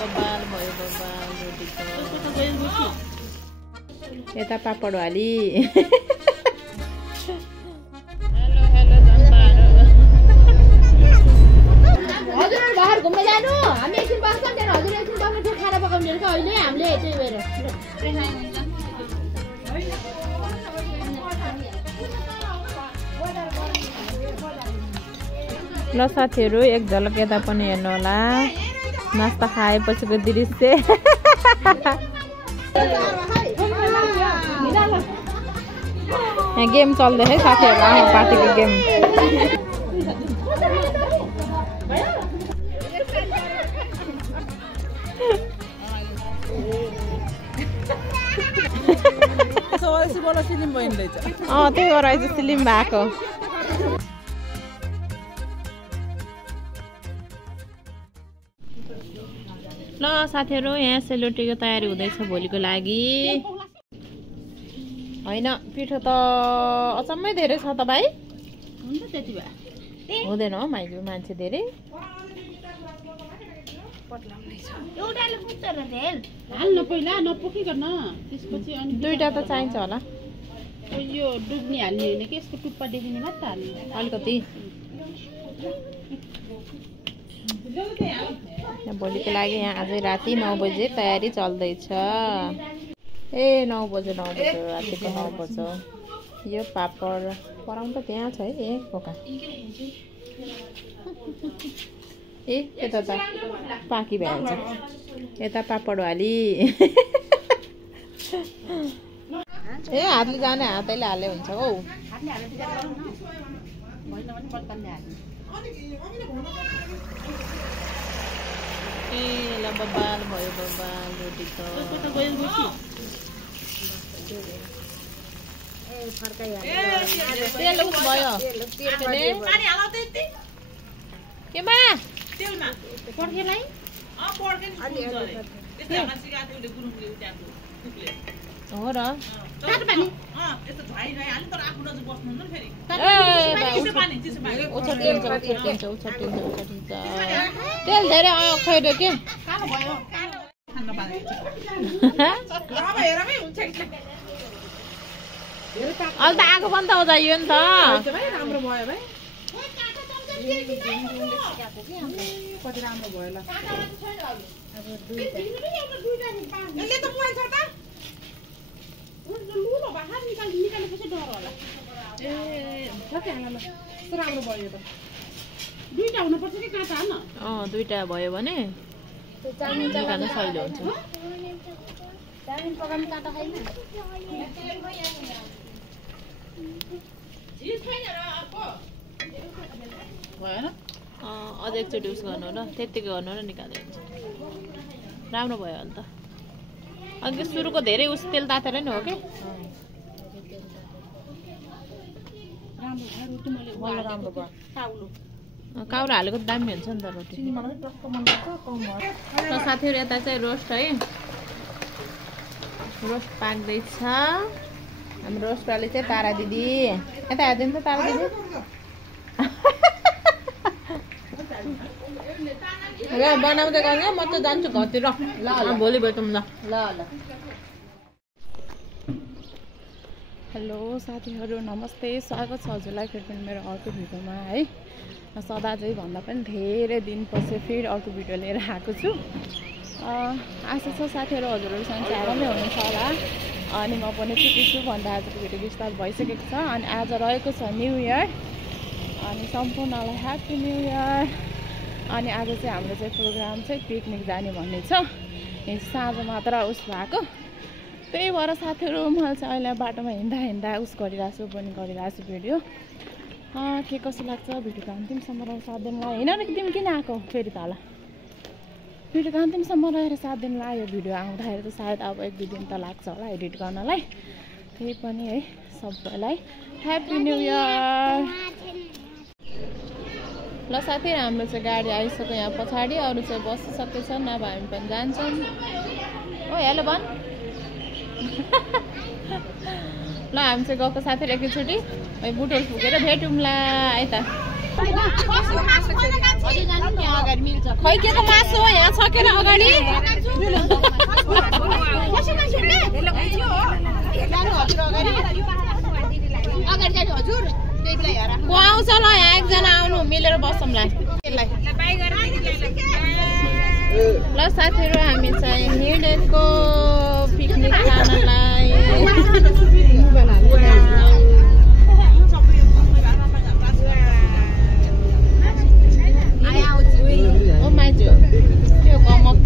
बबाल भयो बबाल रोटीको यता पापड हाली हेलो हेलो जनताहरु हजुर बाहिर घुम्न जानु हामी एकछिन बस्छौँ त्यहाँ हजुर एकछिन बस्नु खाना पकाउने छ अहिले हामीले त्यही भएर ल साथीहरु एक झलक यता पनि हेर्नु होला नास्ता खाएपछिको दृश्य यहाँ गेम चल्दै है साथीहरु आमा पार्टीको गेम त्यही भएर अहिले सिलिम भएको ल साथीहरु यहाँ सेलरोटीको तयारी हुँदैछ भोलिको लागि हैन पिठो त अचम्मै धेरै छ त भाइ हुन्छ त्यति भए हुँदैन हो माइजू मान्छे धेरै एउटाले पुग्छ र धेर हाल्न पहिला नपोकिकन त्यसपछि अनि दुईटा त चाहिन्छ होला यो डुब्ने हाल्ने होइन कि यसको टुप्पा देखिने मात्र हाल्ने अलिकति भोलिको लागि यहाँ अझै राति 9 बजे तयारी चल्दैछ ए 9 बजे रातिको 9 बजे यो पापड पराउनु त त्यहाँ छ है ए पोका ए यता त पाकी भइहाल्छ यता पापड हाली ए हातले जाने हातैले हाले हुन्छ हौ ए ल बबाल भयो बबाल रोटीको तेल उस भयो केमा पर्खेलाई हो र तेल धेरै खैर के अहिले त आगो बन्द हुँदा यो नि त राम्रो भयो भाइ कति राम्रो भयो ल दुईटा भयो भने निकाल्न सजिलो हुन्छ अझ एकचोटि उस गर्नु र त्यतिकै गर्नु र निकाल्दै हुन्छ राम्रो भयो अहिले त अघि सुरुको धेरै उस तेल तातेर नि हो कि काउरा हालेको दामी हुन्छ नि त रोटी साथीहरु यता चाहिँ रोस्ट है रोस्ट पाक्दैछ हाम्रो रोस्टवाले चाहिँ तारा दिदी यता हेरिदिनु त तारा दिदी बनाउँदै गर्नु म त जान्छु घरतिर ल भोलि भेटौँ ल ल हेलो साथीहरु नमस्ते स्वागत छ हजुरलाई फेरि पनि मेरो अर्को भिडियोमा है सदा चाहिँ भन्दा पनि धेरै दिनपछि फेरि अर्को भिडियो लिएर आएको छु आशा छ साथीहरु हजुरहरूसँग चाहिँ आरामै हुनुहुन्छ होला अनि म पनि ठिकै छु भन्दा आजको भिडियो स्टार्ट भइसकेको छ अनि आज रहेको छ न्यू इयर अनि सम्पूर्णलाई ह्याप्पी न्यू इयर अनि आज चाहिँ हाम्रो चाहिँ प्रोग्राम चाहिँ पिकनिक जाने भन्ने छ साँझ मात्र उस भएको त्यही भएर साथीहरु मैले चाहिँ अहिले बाटोमा हिँड्दा उस गरिरहेको छु पनि गरिरहेको छु भिडियो के कसो लाग्छ भिडियोको अन्तिमसम्म रहेर साथ दिनलाई होइन र तिमी किन आएको फेरि त होला भिडियोको अन्तिमसम्म रहेर साथ दिनलाई यो भिडियो आउँदाखेरि त सायद अब 1-2 दिन त लाग्छ होला एडिट गर्नलाई त्यही पनि है सबैलाई ह्याप्पी न्यू इयर ल साथीहरु हाम्रो चाहिँ गाडी आइसक्यो यहाँ पछाडि अरु चाहिँ बसिसकेछन् अब हामी पनि जान्छौँ ओ हेलो भन ल हामी चाहिँ गएको साथीहरु एकैचोटि बुटोल पुगेर भेटौँला है त अगाडि मिल्छ खै के को मासु हो यहाँ छ के र अगाडि को आउँछ ल यहाँ एकजना आउनु मिलेर बसौँला ल साथीहरू हामी चाहिँ हिँडेको पिकनिक खानलाई ओ माइजू त्यो गमक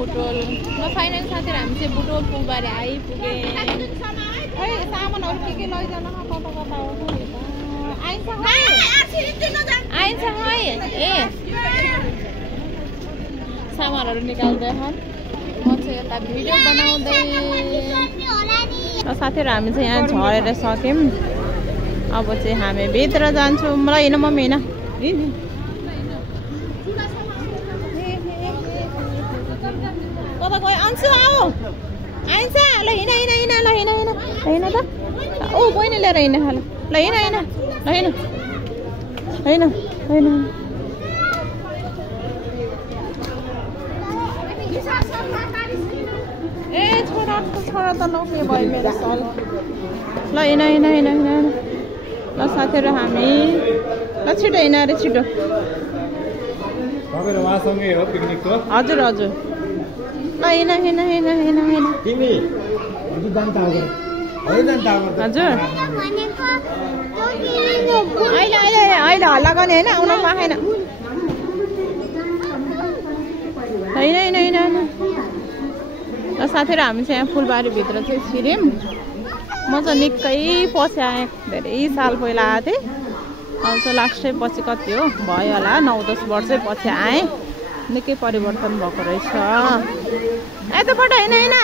बुटोल ल फाइनल साथीहरु हामी चाहिँ बुटोल पुलबारी आइपुगे है सामानहरु के लैजान कता कता हो आइन्छ है ए सामानहरु निकाल्दै हन म चाहिँ यता भिडियो बनाउँदै र साथीहरु हामी चाहिँ यहाँ झरेर सक्यौं अब चाहिँ हामी भित्र जान्छौं ल हैन मम्मी हैन कता गयो आउँछु आऊ आइन्छ ल हिँड हिँड हिँड ल हिँड हिँड हैन त ओ बहिनी लिएर हिँड्न खाल ल हिँड हिँड ल हिँड हैन हैन ए छोरा त नौके भयो मेरो सल ल हिँड हिँड हिँड हिँड ल साथीहरु हामी ल छिटो हिँड रे छिटो तपाईहरु वासँगै हो पिकनिकको हजुर हजुर ल हिँड हिँड हिँड हिँड हिँड तिमी हजुर अहिले अहिले अहिले हल्ला गर्ने होइन आउनु पाएन होइन होइन होइन र साथीहरु हामी चाहिँ यहाँ फुलबारीभित्र चाहिँ छिर्यौँ म चाहिँ निकै पछि आएँ धेरै साल पहिला आएको थिएँ अब चाहिँ लास्टै पछि कति हो भयो होला 9-10 वर्षै पछि आएँ निकै परिवर्तन भएको रहेछ यताबाट होइन होइन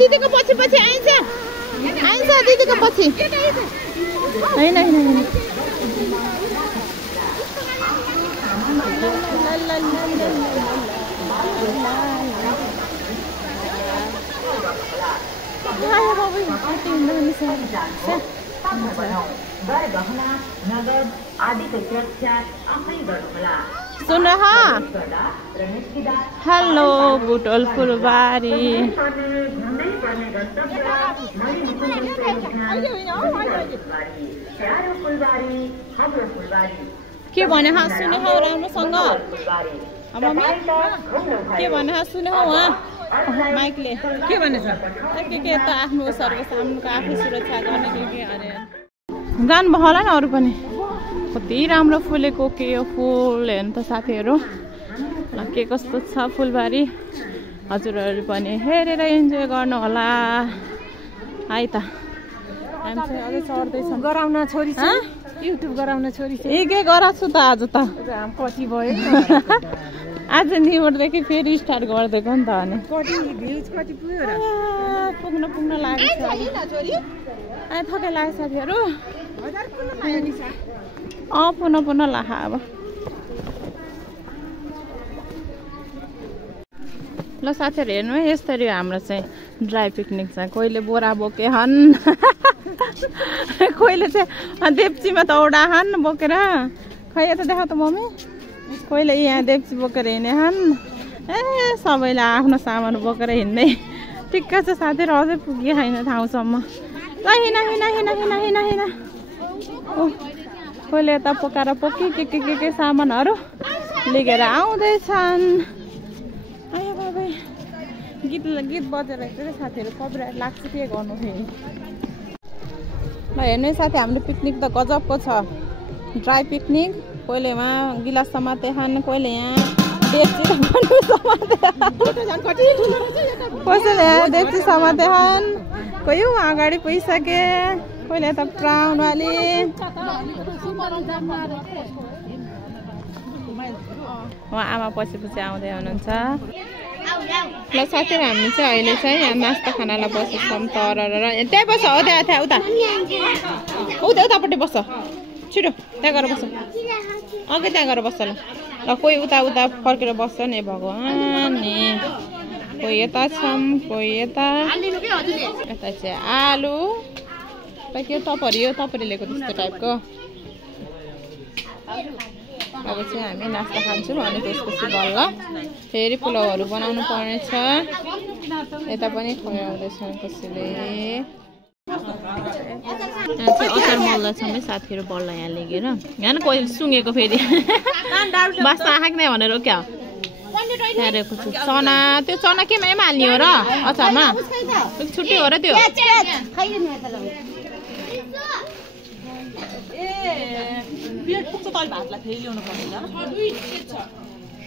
दिदीको पछि पछि आइन्छ आइन्छ दिदीको पछि होइन होइन होइन सुन हेलो बुटोल फुलबारी के भने सुने हौ राम्रोसँग के भने सुने हौ माइकले के भनेछ के त आफ्नो उसहरूको सामुको आफै सुरक्षा गर्ने के अरे जानुभयो होला नि अरू पनि कति राम्रो फुलेको के हो फुल हेर्नु त साथीहरू के कस्तो छ फुलबारी हजुरहरू पनि हेरेर इन्जोय गर्नु होला है त हामी चाहिँ अझै चढ्दैछौँ गराउन छोरी छ युट्युब गराउन छोरी छ ए के गराएको छु त आज त कति भयो आज निमोटदेखि फेरि स्टार्ट गरिदिएको नि त अनि कति पुग्यो र पुग्न लागेको छ थकै लाग्यो साथीहरू पुनः लाखा अब ल साथीहरु हेर्नु है यसरी हाम्रो चाहिँ ड्राई पिकनिक छ कोहीले बोरा बोके हन कोहीले चाहिँ देप्चीमा दौडा हन बोकेर खै यता देखा त मम्मी कोहीले यहाँ देप्ची बोकेर हिँड्ने हन ए सबैले आफ्नो सामान बोकेर हिँड्दै ठिक्क छ साथीहरु अझै पुगे छैन ठाउँसम्म ल हिँड हिँड हिँड हिँड हिँड हिँड कोहीले यता पोकाएर पोकी के सामानहरू लिएर आउँदैछन् गीत बजेर चाहिँ साथीहरु कपिराइट लाग्छ के गर्नु फेरि ल हेर्नु साथी हाम्रो पिकनिक त गजबको छ ड्राई पिकनिक कोहीले वहाँ गिलास समाते खान कोहीले यहाँ देप्ची कसैले देप्ची समाते खान कोही वहाँ अगाडि पुगिसके कोहीले यता प्राउनवाली उहाँ आमा पछि आउँदै हुनुहुन्छ ल साथीहरु हामी चाहिँ अहिले चाहिँ यहाँ नास्ता खानालाई बसेछौँ तर त्यहाँ बस हो त्यहाँ उता उतापट्टि बस्छ छिटो त्यहाँ गएर बस्छ अघि त्यहाँ गएर बस्छ ल कोही उता फर्केर बस्छ नि भगवान् नि कोही यता छौँ कोही यता यता चाहिँ आलु के तपाईँले लिएको त्यस्तो टाइपको अब चाहिँ हामी नास्ता खान्छौँ अनि त्यसपछि बल्ल फेरि पुलाउहरू बनाउनु पर्नेछ यता पनि खुवाउँदैछ कसैले अचार मल्दैछौँ है साथीहरू बल्ल यहाँ लिएर यहाँ कोही सुँगेको फेरि बास्ता आएको नै भनेर क्या त्यारेको छु चना त्यो चना केमा हाल्ने हो र अचारमा छुट्टी हो र त्यो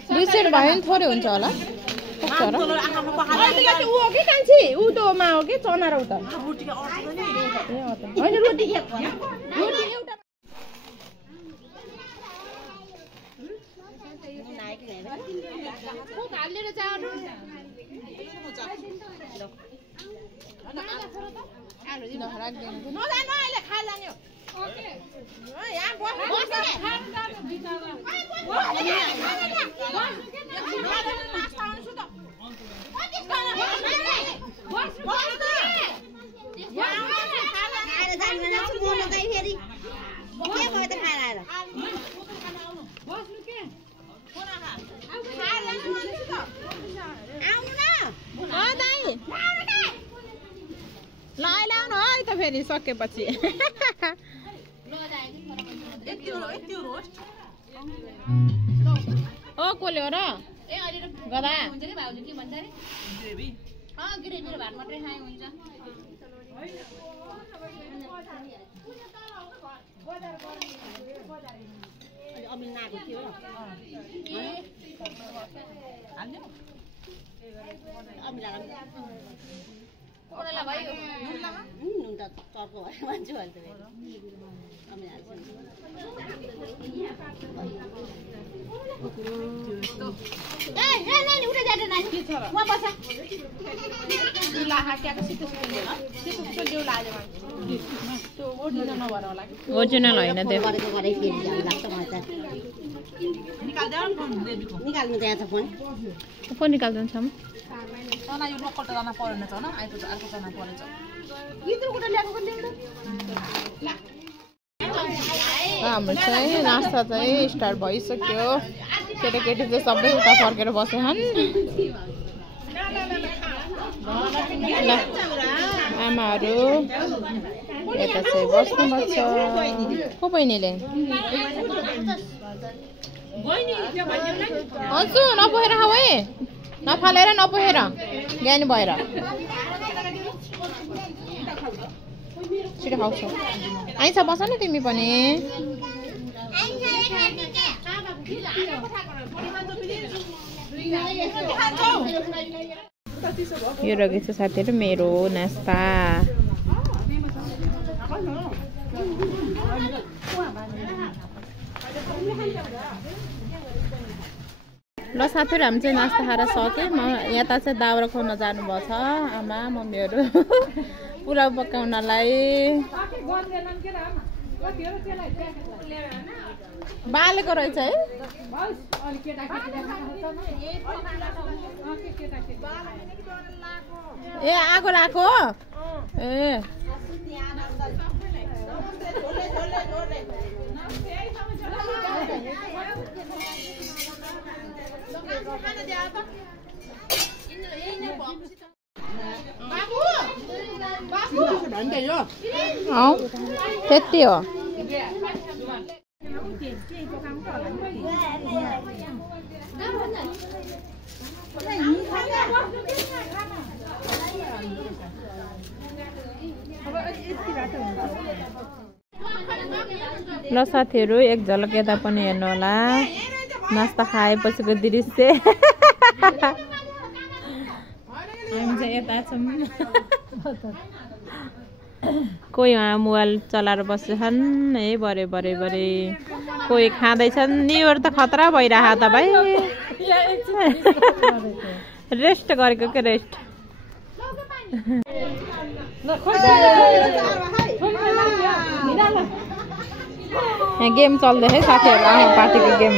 दुई सेट भयो नि थोरै हुन्छ होला उमा हो कि चना र उता फेरि सकेपछि ओ कोले हो र गदा ओरिजिनल होइन त्यो फोन निकाल्दैन हाम्रो चाहिँ नास्ता चाहिँ स्टार्ट भइसक्यो केटाकेटी चाहिँ सबै उता फर्केर बसेछन् ल आमाहरू यता चाहिँ बस्नुपर्छ को बहिनीले हजुर नपोखेर खाऊ है नफालेर नपोखेर ज्ञानी भएर छिटो खाउँछ आइन्छ बस न तिमी पनि यो रहेछ साथीहरु मेरो नास्ता ल साथीहरु हामी चाहिँ नास्ता खाएर सके म यता चाहिँ दाउरा खुवाउन जानुभएको छ आमा मम्मीहरु पुरा पकाउनलाई बालेको रहेछ है ए आगो लाको ए त्यति हो ल साथीहरु एक झलक यता पनि हेर्नु होला नास्ता खाएपछिको दृश्य हामी चाहिँ यता छौँ कोही उहाँ मोबाइल चलाएर बसेछन् है बरे बरे बरे कोही खाँदैछन् निवर त खतरा भइरहेको त भाइ रेस्ट गरेको के रेस्ट यहाँ गेम चल्दैछ है साथीहरु आफ्नो पार्टीको गेम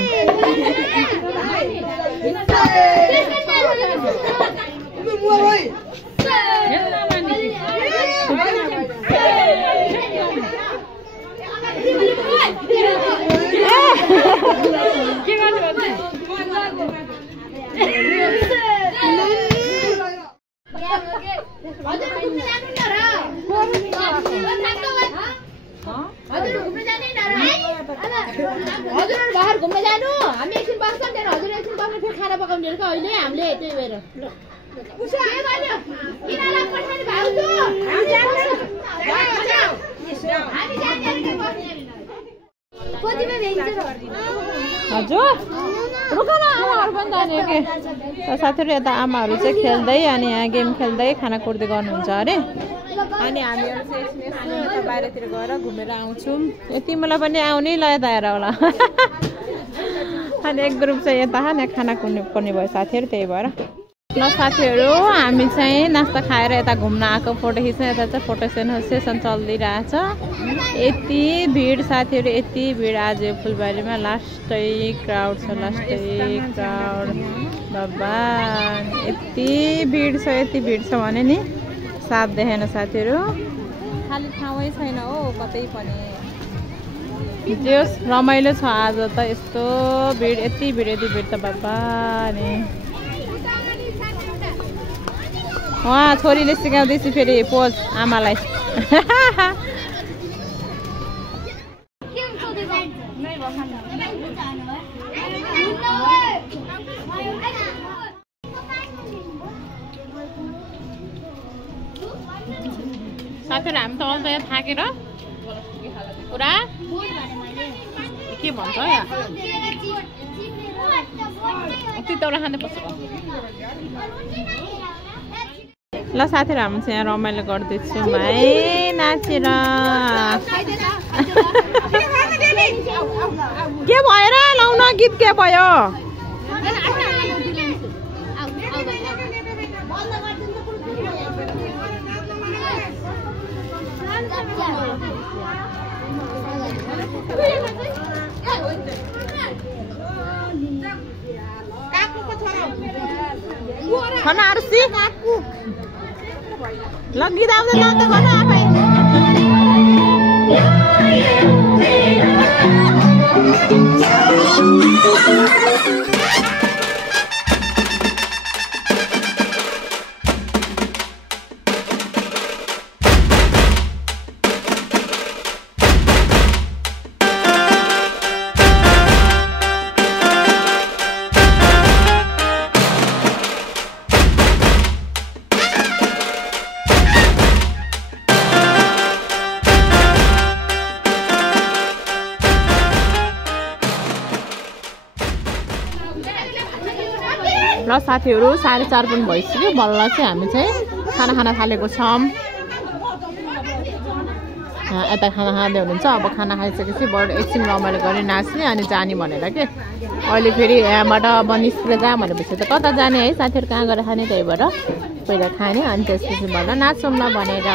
हजुर बाहिर घुम्न जानु हामी एकछिन बस्छौँ त्यहाँ हजुर एकछिन बस्नु फेरि खाना पकाउने हो अहिले हामीले त्यही भएर हजुर रुक न आमाहरू पनि जाने हो कि साथीहरु यता आमाहरू चाहिँ खेल्दै अनि यहाँ गेम खेल्दै खाना कुर्दै गर्नुहुन्छ अरे अनि हामीहरू चाहिँ यसो यता बाहिरतिर गएर घुमेर आउँछौँ तिमीलाई पनि आउने ल यता हेर होला अनि एक ग्रुप चाहिँ यता खाना कुर्नु पर्ने भयो साथीहरु त्यही भएर ल साथीहरु हामी चाहिँ नास्ता खाएर यता घुम्न आएको फोटो खिच्न यता चाहिँ फोटो सेसन चलिरहेछ यति भिड साथीहरु यति भिड आज फुलबारीमा लास्टै क्राउड छ लास्टै क्राउड बाबा यति भिड छ भने नि साथ देखेन साथीहरु खाली ठाउँै छैन हो कतै पनि जस रमाइलो छ आज त यस्तो भिड यति भिड त बाबा नि वहाँ छोरीले सिकाउँदैछ फेरि पोज आमालाई साथीहरु हामी त अल्दा यहाँ थाकेर पुरा के भन्छ यहाँ तितौरा खाँदै पर्छ ल साथीहरु हामी चाहिँ यहाँ रमाइलो गर्दैछौँ है नाचेर के भयो र लाउन गीत के भयो खाना आरसी ल गीत आउँदै ल त खाना ल साथीहरु 4:30 पनि भइसक्यो बल्ल चाहिँ हामी चाहिँ खाना थालेको छौं यता खाना खाँदै हुनुहुन्छ अब खाना खाइसकेपछि बड एकछिन रमाइलो गरी नाच्ने अनि जाने भनेर के अहिले फेरि यहाँबाट अब निस्केर जा भनेपछि त कता जाने है साथीहरु कहाँ गएर खाने त्यही भएर पहिला खाने अनि त्यसपछि भएर नाच्छौं ल भनेर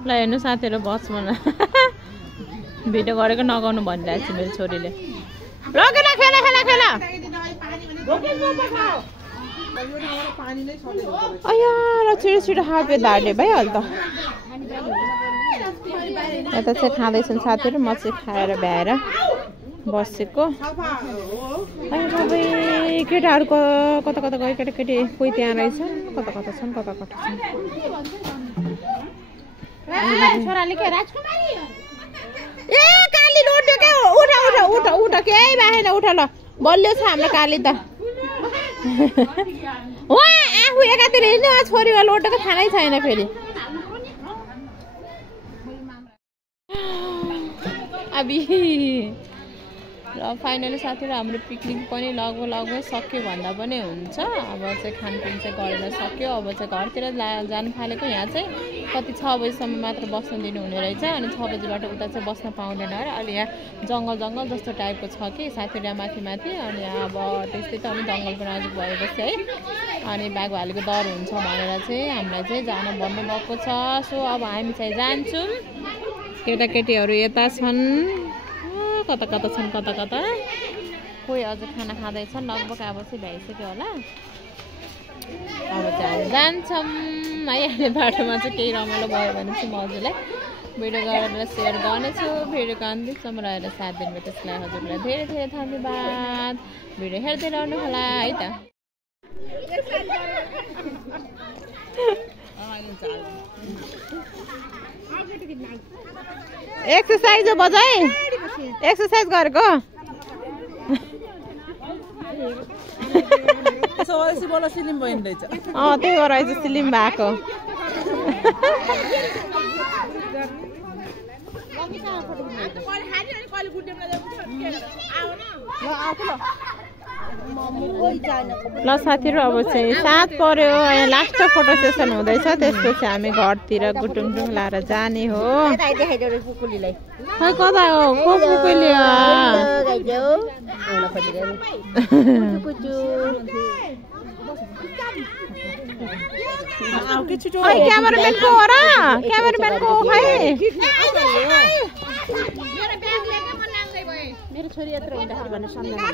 ल हेर्नु साथीहरु बसमा भिडियो गरेको नगाउनु भनिरहेको छु मेरो छोरीले। ल खेला खेला खेला खेला अया र छिटो छिटो हापे धार्ने भइहाल्छ त। यता चाहिँ खाँदैछन् साथीहरु, म चाहिँ खाएर भ्याएर बसेको। केटाहरूको कता कता गयो, केटाकेटी कोही त्यहाँ रहेछन्, कता कता छन्, कता कता छन्। छोराले के राजकुमारी ए काली लोड्यो के उठा उठा उठा उठा केही बाहेन उठा ल बलियो छ हाम्रो काली त। वहाँ आफू एकातिर हिँड्नु छोरीमा लोटेको थाहै छैन फेरि। अबि र फाइनली साथीहरु हाम्रो पिकनिक पनि लगभग सक्यो भन्दा पनि हुन्छ। अब चाहिँ खानपिन चाहिँ गरेर सक्यो। अब चाहिँ घरतिर जानु थालेको। यहाँ चाहिँ कति 6 बजीसम्म मात्र बस्न दिनुहुने रहेछ अनि 6 बजीबाट उता चाहिँ बस्न पाउँदैन र। अहिले यहाँ जङ्गल जस्तो टाइपको छ कि साथीहरु यहाँ माथि अनि अब त्यस्तै त अनि जङ्गलको नजिक भएपछि है अनि बाघ भालुको डर हुन्छ भनेर चाहिँ हामीलाई चाहिँ जान भन्नुभएको छ। सो अब हामी चाहिँ जान्छौँ। केटाकेटीहरू यता छन्, कता कता छन्, कता कता कोही अझ खाना खाँदैछन्। लगभग अब चाहिँ भ्याइसक्यो होला। अब चाहिँ जान्छौँ है। अहिले बाटोमा चाहिँ केही रमाइलो भयो भने चाहिँ म हजुरलाई भिडियो गरेर सेयर गर्नेछु। भिडियोको अन्तिमसम्म रहेर साथ दिनुभयो त्यसलाई हजुरलाई धेरै धेरै धन्यवाद। भिडियो हेर्दै रहनु होला है त। एक्सरसाइज हो बजाई, एक्सरसाइज गरेको त्यही हो रहेछ स्लिम भएको। ल साथीहरु अब चाहिँ 7 पर्यो। यहाँ लास्ट फोटो सेसन हुँदैछ। त्यसपछि हामी घरतिर गुटुङटुङ लाएर जाने हो। खै कता हो को पुकुली क्यामेराम्यान को हो र? क्यामेराम्यान को हो खै? मेरो छोरी यत्र हुँदाखेरि भन्नु सम्झना